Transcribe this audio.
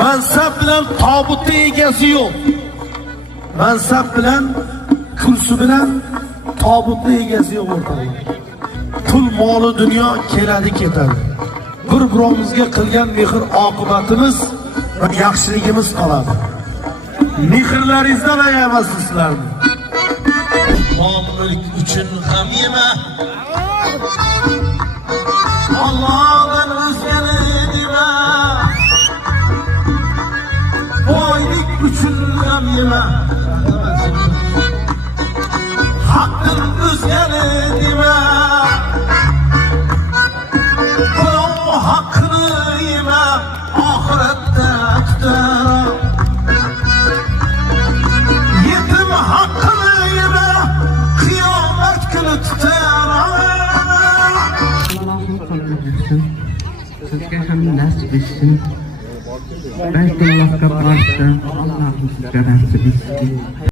mansab bilan tobutning egasi yo'q. Mansab bilan kursi bilan tobutning egasi yo'q o'rtada. Pul moli dunyo keladi ketadi. Bir-birimizga qilgan mehr oqibatimiz va yaxshiligimiz qoladi. Mehrlaringizdan ayamasizlar sizlarni. Mol mulk uchun g'am yema. Allohdan o'zgani dema. Boylik uchun g'am yema. Haqqin o'zgani dema. Bu haqqini yema, oxiratda tutar. Yetim haqqini yema, qiyomat kuni tutar. Sizga ham nasib etsin. Baytullohga borishdan Allohim sizga nasib etsin.